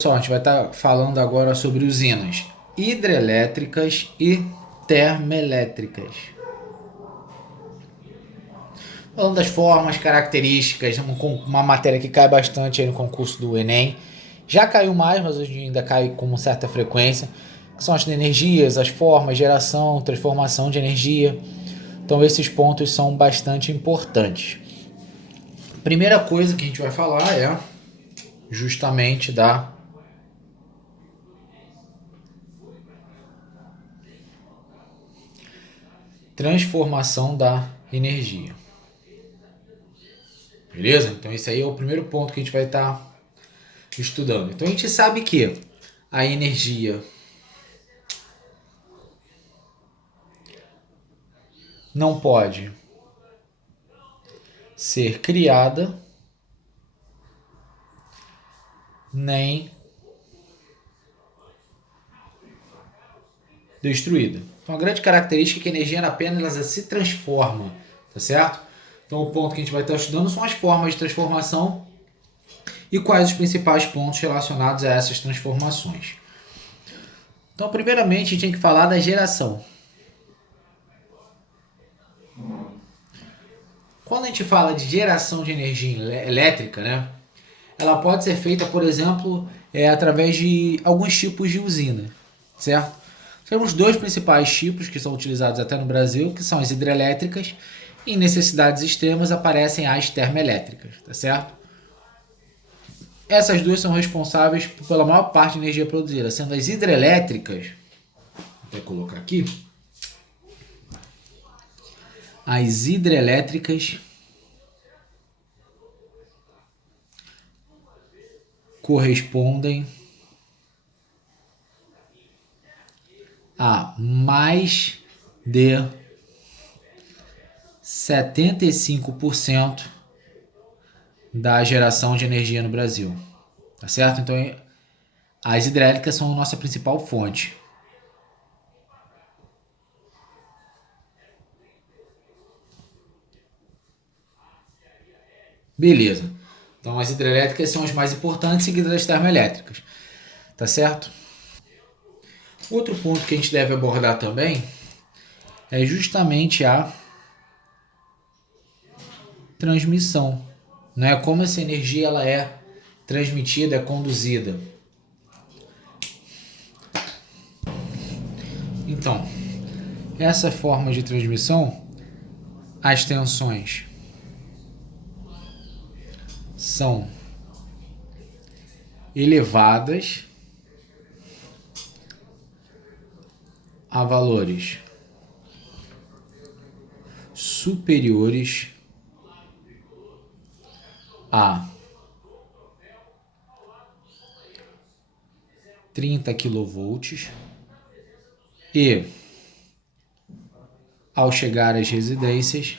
Pessoal, a gente vai estar falando agora sobre usinas hidrelétricas e termoelétricas. Falando das formas, características, uma matéria que cai bastante aí no concurso do Enem. Já caiu mais, mas hoje ainda cai com certa frequência. Que são as energias, as formas, geração, transformação de energia. Então esses pontos são bastante importantes. Primeira coisa que a gente vai falar é justamente da transformação da energia. Beleza? Então esse aí é o primeiro ponto que a gente vai estar estudando. Então a gente sabe que a energia não pode ser criada nem destruída. Então a grande característica é que a energia apenas ela se transforma, tá certo? Então o ponto que a gente vai estar estudando são as formas de transformação e quais os principais pontos relacionados a essas transformações. Então primeiramente a gente tem que falar da geração. Quando a gente fala de geração de energia elétrica, né, ela pode ser feita, por exemplo, através de alguns tipos de usina, certo? Temos dois principais tipos que são utilizados até no Brasil, que são as hidrelétricas, e em necessidades extremas aparecem as termoelétricas, tá certo? Essas duas são responsáveis pela maior parte de energia produzida, sendo as hidrelétricas, vou até colocar aqui, as hidrelétricas correspondem a mais de 75% da geração de energia no Brasil, tá certo? Então as hidrelétricas são a nossa principal fonte. Beleza. Então as hidrelétricas são as mais importantes, seguidas das termoelétricas, tá certo? Outro ponto que a gente deve abordar também é justamente a transmissão, né? Como essa energia ela é transmitida, é conduzida. Então, essa forma de transmissão, as tensões são elevadas a valores superiores a 30 kV e, ao chegar às residências,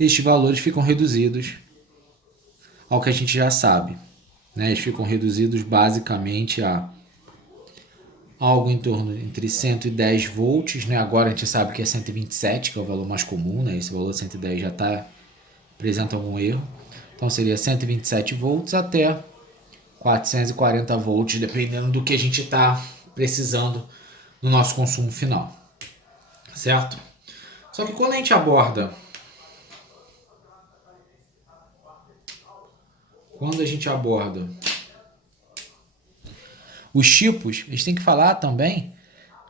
estes valores ficam reduzidos ao que a gente já sabe, né? Eles ficam reduzidos basicamente a algo em torno entre 110 volts, né? Agora a gente sabe que é 127, que é o valor mais comum, né? Esse valor 110 já apresenta algum erro. Então seria 127 volts até 440 volts, dependendo do que a gente está precisando no nosso consumo final, certo? Só que quando a gente aborda os tipos, a gente tem que falar também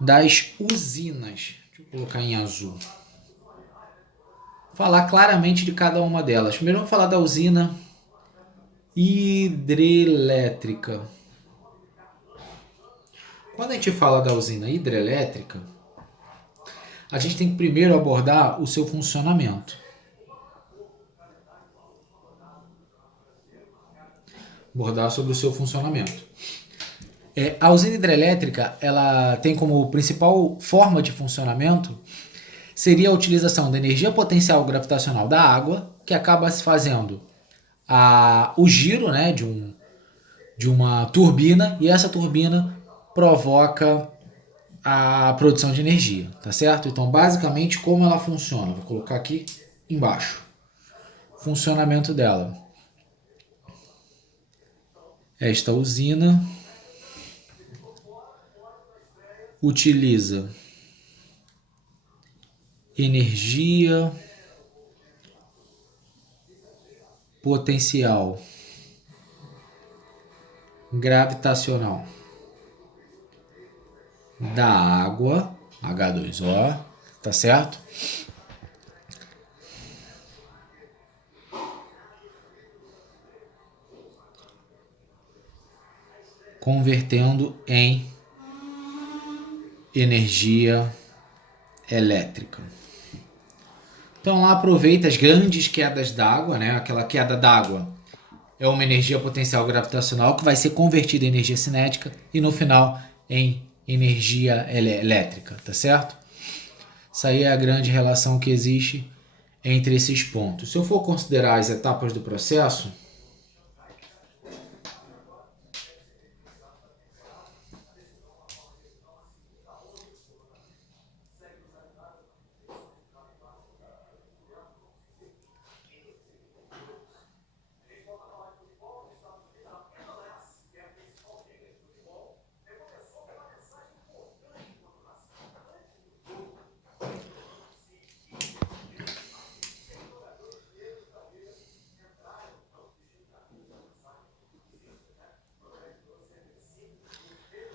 das usinas. Deixa eu colocar em azul. Falar claramente de cada uma delas. Primeiro vamos falar da usina hidrelétrica. Quando a gente fala da usina hidrelétrica, a gente tem que primeiro abordar o seu funcionamento. Abordar sobre o seu funcionamento. A usina hidrelétrica, ela tem como principal forma de funcionamento seria a utilização da energia potencial gravitacional da água, que acaba se fazendo o giro, né, de uma turbina, e essa turbina provoca a produção de energia, tá certo? Então, basicamente, como ela funciona? Vou colocar aqui embaixo. Funcionamento dela. Esta usina utiliza energia potencial gravitacional da água, H2O, tá certo? Convertendo em energia elétrica. Então lá aproveita as grandes quedas d'água, né? Aquela queda d'água é uma energia potencial gravitacional que vai ser convertida em energia cinética e no final em energia elétrica, tá certo? Essa aí é a grande relação que existe entre esses pontos. Se eu for considerar as etapas do processo,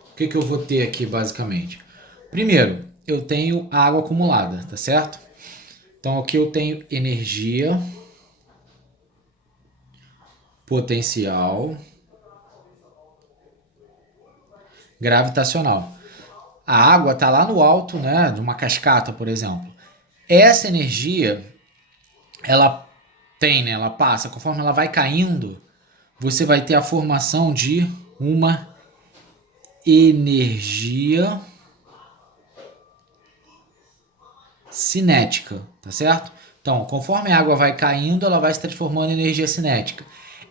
o que eu vou ter aqui basicamente? Primeiro, eu tenho água acumulada, tá certo? Então aqui eu tenho energia potencial gravitacional. A água está lá no alto, né, de uma cascata, por exemplo. Essa energia, ela tem, né, ela passa, conforme ela vai caindo, você vai ter a formação de uma energia cinética, tá certo? Então, conforme a água vai caindo, ela vai se transformando em energia cinética.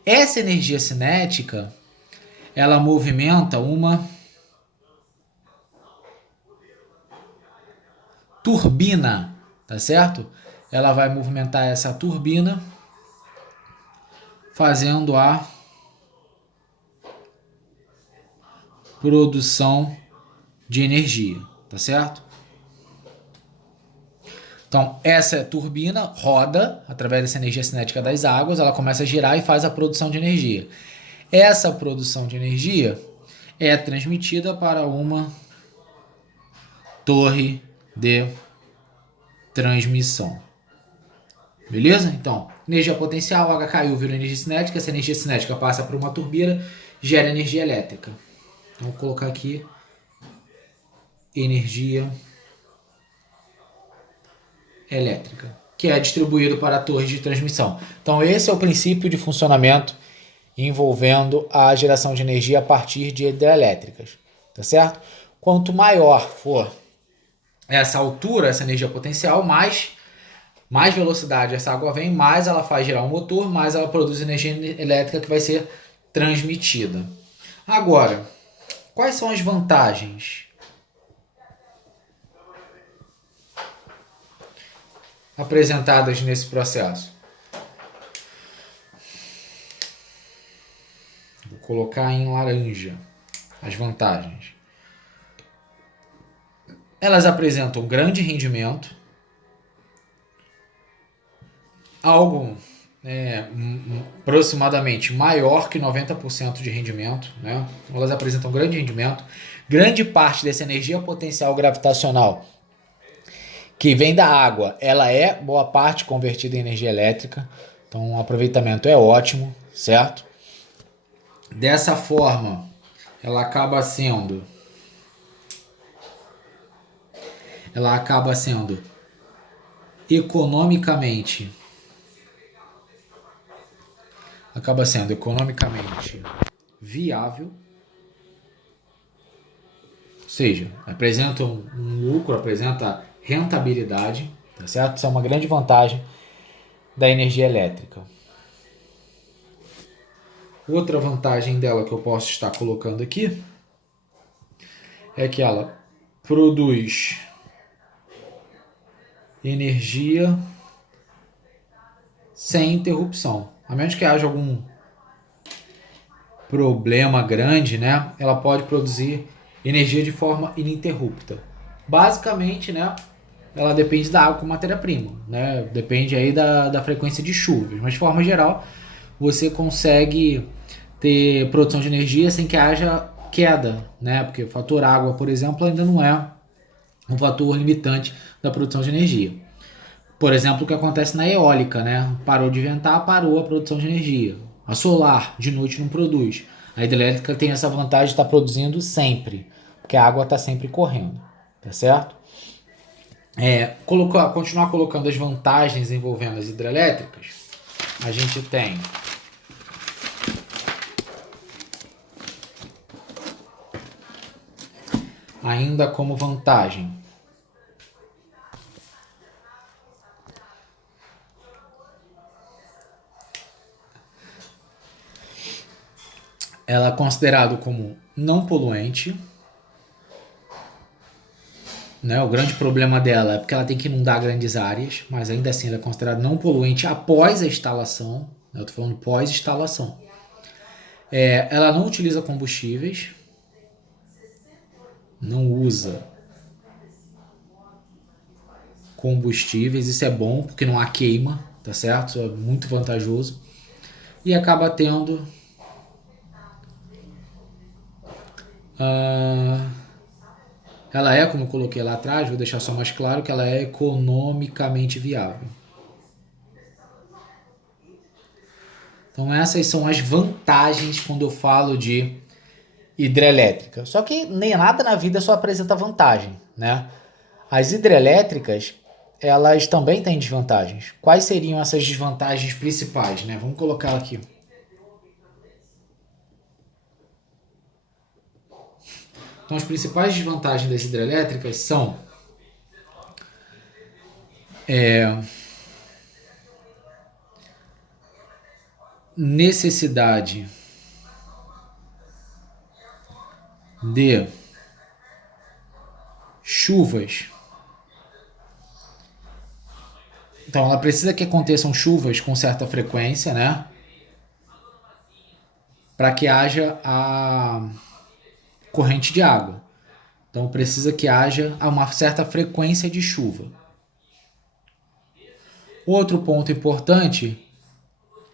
Essa energia cinética, ela movimenta uma turbina, tá certo? Ela vai movimentar essa turbina, fazendo a produção de energia, tá certo? Então, essa turbina roda através dessa energia cinética das águas, ela começa a girar e faz a produção de energia. Essa produção de energia é transmitida para uma torre de transmissão. Beleza? Então, energia potencial, H caiu, virou energia cinética. Essa energia cinética passa por uma turbina, gera energia elétrica. Então, vou colocar aqui energia elétrica, que é distribuído para torres de transmissão. Então, esse é o princípio de funcionamento envolvendo a geração de energia a partir de hidrelétricas, tá certo? Quanto maior for essa altura, essa energia potencial, mais velocidade essa água vem, mais ela faz girar um motor, mais ela produz energia elétrica que vai ser transmitida. Agora, quais são as vantagens apresentadas nesse processo? Vou colocar em laranja as vantagens. Elas apresentam grande rendimento, algo aproximadamente maior que 90% de rendimento, né? Elas apresentam grande rendimento. Grande parte dessa energia potencial gravitacional que vem da água, ela é boa parte convertida em energia elétrica, então o aproveitamento é ótimo, certo? Dessa forma, ela acaba sendo economicamente viável, ou seja, apresenta um lucro, apresenta rentabilidade, tá certo? Isso é uma grande vantagem da energia elétrica. Outra vantagem dela que eu posso estar colocando aqui é que ela produz energia sem interrupção. A menos que haja algum problema grande, né, ela pode produzir energia de forma ininterrupta. Basicamente, né, ela depende da água como matéria-prima, né, depende aí da frequência de chuvas, mas de forma geral você consegue ter produção de energia sem que haja queda, né, porque o fator água, por exemplo, ainda não é um fator limitante da produção de energia. Por exemplo, o que acontece na eólica, né? Parou de ventar, parou a produção de energia. A solar, de noite, não produz. A hidrelétrica tem essa vantagem de estar produzindo sempre, porque a água está sempre correndo, tá certo? Continuar colocando as vantagens envolvendo as hidrelétricas, a gente tem ainda como vantagem ela é considerada como não poluente, né? O grande problema dela é porque ela tem que inundar grandes áreas, mas ainda assim ela é considerada não poluente após a instalação. Eu estou falando pós-instalação. Ela não utiliza combustíveis, não usa combustíveis, isso é bom porque não há queima, tá certo? Isso é muito vantajoso. E acaba tendo ela é, como eu coloquei lá atrás, vou deixar só mais claro que ela é economicamente viável. Então essas são as vantagens quando eu falo de hidrelétrica. Só que nem nada na vida só apresenta vantagem, né? As hidrelétricas, elas também têm desvantagens. Quais seriam essas desvantagens principais, né? Vamos colocar aqui. Então as principais desvantagens das hidrelétricas são necessidade de chuvas. Então ela precisa que aconteçam chuvas com certa frequência, né? Para que haja a corrente de água. Então precisa que haja uma certa frequência de chuva. Outro ponto importante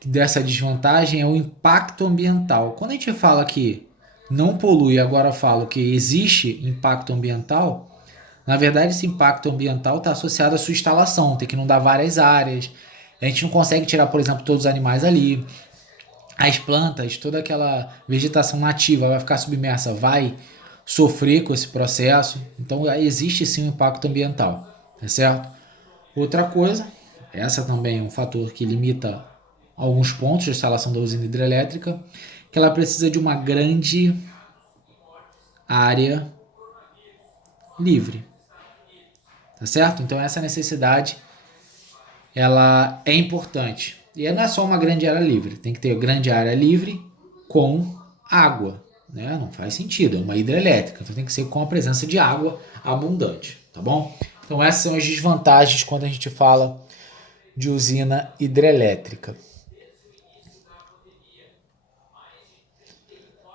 dessa desvantagem é o impacto ambiental. Quando a gente fala que não polui, agora falo que existe impacto ambiental, na verdade esse impacto ambiental está associado à sua instalação, tem que inundar várias áreas, a gente não consegue tirar, por exemplo, todos os animais ali, as plantas, toda aquela vegetação nativa vai ficar submersa, vai sofrer com esse processo, então existe sim um impacto ambiental, tá certo? Outra coisa, essa também é um fator que limita alguns pontos da instalação da usina hidrelétrica, que ela precisa de uma grande área livre, tá certo? Então essa necessidade ela é importante. E não é só uma grande área livre, tem que ter grande área livre com água, né? Não faz sentido, é uma hidrelétrica, então tem que ser com a presença de água abundante, tá bom? Então essas são as desvantagens quando a gente fala de usina hidrelétrica.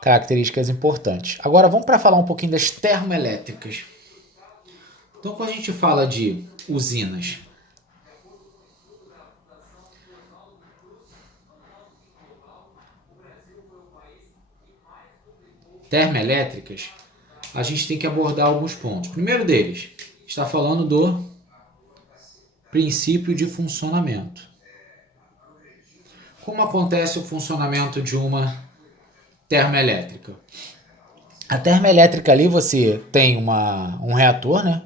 Características importantes. Agora vamos para falar um pouquinho das termoelétricas. Então quando a gente fala de usinas, termoelétricas, a gente tem que abordar alguns pontos. O primeiro deles está falando do princípio de funcionamento. Como acontece o funcionamento de uma termoelétrica? A termoelétrica ali você tem um reator, né?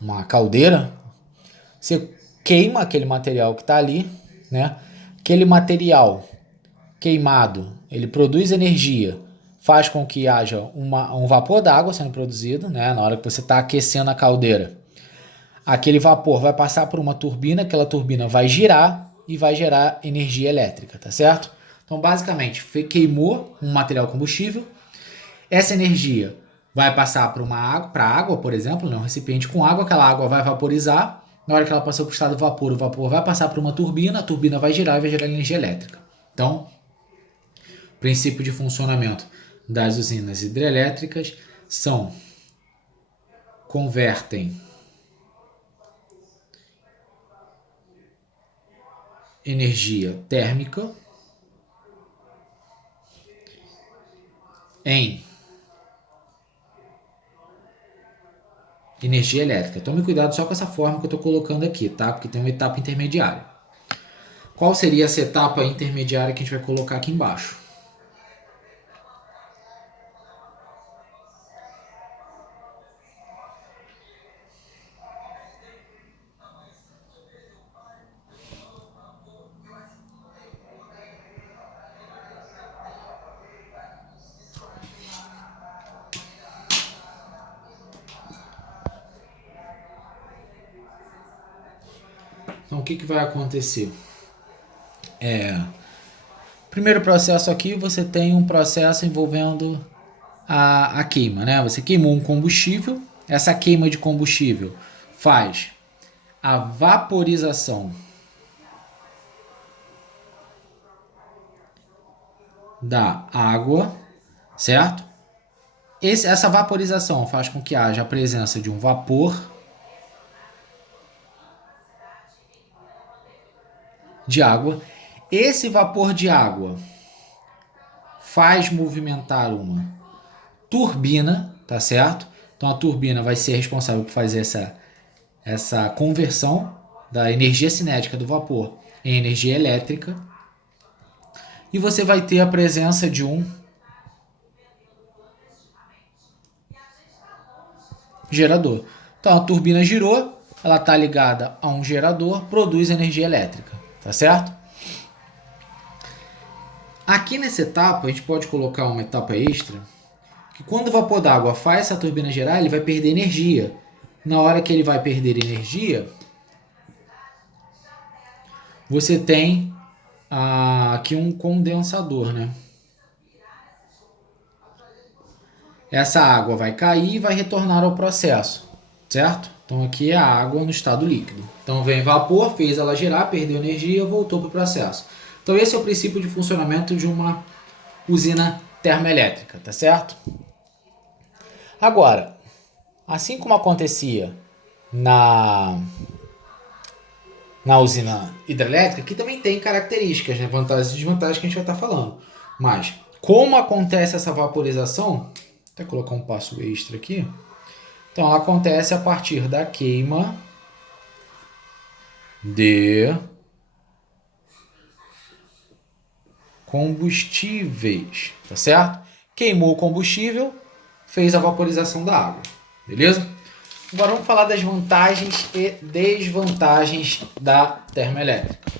Uma caldeira. Você queima aquele material que está ali, né? Aquele material queimado, ele produz energia, faz com que haja um vapor d'água sendo produzido, né? Na hora que você está aquecendo a caldeira. Aquele vapor vai passar por uma turbina, aquela turbina vai girar e vai gerar energia elétrica, tá certo? Então, basicamente, queimou um material combustível, essa energia vai passar para água, por exemplo, né? Um recipiente com água, aquela água vai vaporizar. Na hora que ela passou para o estado de vapor, o vapor vai passar para uma turbina, a turbina vai girar e vai gerar energia elétrica. Então, o princípio de funcionamento das usinas hidrelétricas convertem energia térmica em energia elétrica. Tome cuidado só com essa forma que eu estou colocando aqui, tá? Porque tem uma etapa intermediária. Qual seria essa etapa intermediária que a gente vai colocar aqui embaixo? Então, o que vai acontecer? Primeiro processo aqui, você tem um processo envolvendo a queima, né? Você queimou um combustível, essa queima de combustível faz a vaporização da água, certo? Essa vaporização faz com que haja a presença de um vapor de água. Esse vapor de água faz movimentar uma turbina, tá certo? Então a turbina vai ser responsável por fazer essa conversão da energia cinética do vapor em energia elétrica. E você vai ter a presença de um gerador. Então a turbina girou, ela está ligada a um gerador, produz energia elétrica, tá certo? Aqui nessa etapa, a gente pode colocar uma etapa extra, que quando o vapor d'água faz essa turbina girar, ele vai perder energia. Na hora que ele vai perder energia, você tem aqui um condensador, né? Essa água vai cair e vai retornar ao processo, certo? Então aqui é a água no estado líquido. Então vem vapor, fez ela girar, perdeu energia, voltou para o processo. Então esse é o princípio de funcionamento de uma usina termoelétrica, tá certo? Agora, assim como acontecia na usina hidrelétrica, que também tem características, né? Vantagens e desvantagens que a gente vai estar falando. Mas como acontece essa vaporização, vou até colocar um passo extra aqui. Então ela acontece a partir da queima de combustíveis, tá certo? Queimou o combustível, fez a vaporização da água, beleza? Agora vamos falar das vantagens e desvantagens da termoelétrica.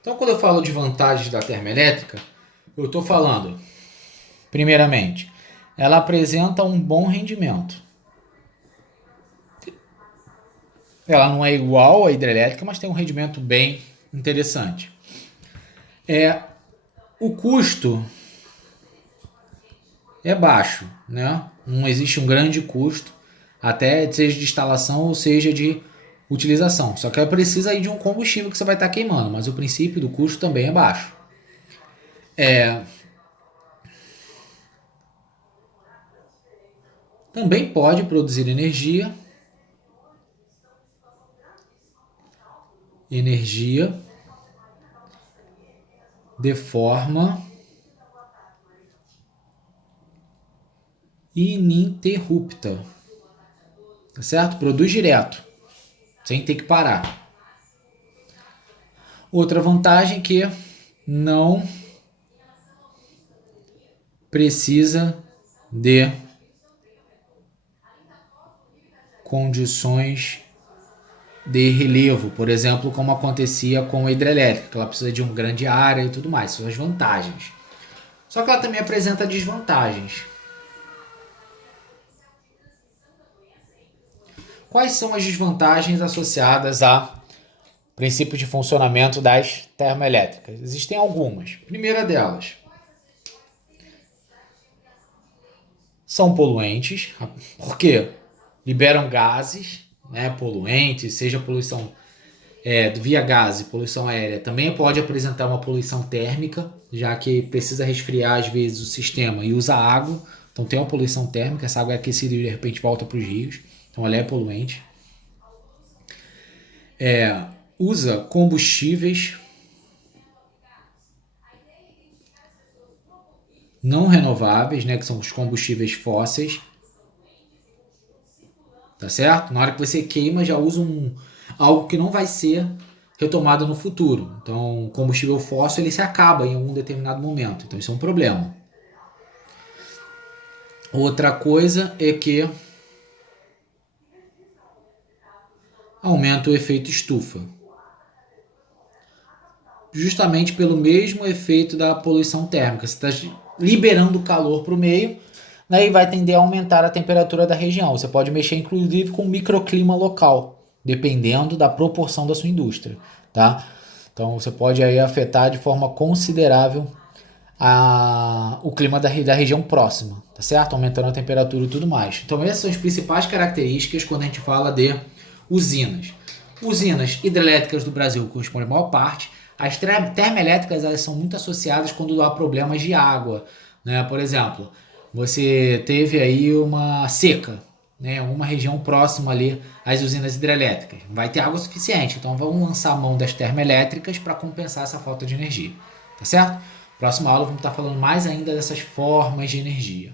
Então, quando eu falo de vantagens da termoelétrica, eu estou falando, primeiramente, ela apresenta um bom rendimento. Ela não é igual à hidrelétrica, mas tem um rendimento bem interessante. O custo é baixo, né? Não existe um grande custo, até seja de instalação ou seja de utilização. Só que ela precisa aí de um combustível que você vai estar queimando, mas o princípio do custo também é baixo. Também pode produzir energia de forma ininterrupta, tá certo? Produz direto, sem ter que parar. Outra vantagem é que não precisa de condições de relevo, por exemplo, como acontecia com a hidrelétrica, que ela precisa de uma grande área e tudo mais, são as vantagens. Só que ela também apresenta desvantagens. Quais são as desvantagens associadas à Princípios de funcionamento das termoelétricas. Existem algumas. Primeira delas, são poluentes, porque liberam gases, né, poluentes, seja poluição via gás e poluição aérea, também pode apresentar uma poluição térmica, já que precisa resfriar às vezes o sistema e usa água, então tem uma poluição térmica, essa água é aquecida e de repente volta para os rios, então ela é poluente. Usa combustíveis não renováveis, né, que são os combustíveis fósseis, tá certo? Na hora que você queima, já usa algo que não vai ser retomado no futuro. Então, o combustível fóssil ele se acaba em algum determinado momento. Então, isso é um problema. Outra coisa é que aumenta o efeito estufa. Justamente pelo mesmo efeito da poluição térmica. Você está liberando calor para o meio, né, e vai tender a aumentar a temperatura da região. Você pode mexer, inclusive, com o microclima local, dependendo da proporção da sua indústria. Tá? Então, você pode aí afetar de forma considerável o clima da região próxima, tá certo? Aumentando a temperatura e tudo mais. Então, essas são as principais características quando a gente fala de usinas. Usinas hidrelétricas do Brasil correspondem a maior parte. As termoelétricas elas são muito associadas quando há problemas de água, né? Por exemplo, você teve aí uma seca, né? Uma região próxima ali às usinas hidrelétricas. Não vai ter água suficiente, então vamos lançar a mão das termoelétricas para compensar essa falta de energia, tá certo? Próxima aula vamos estar falando mais ainda dessas formas de energia.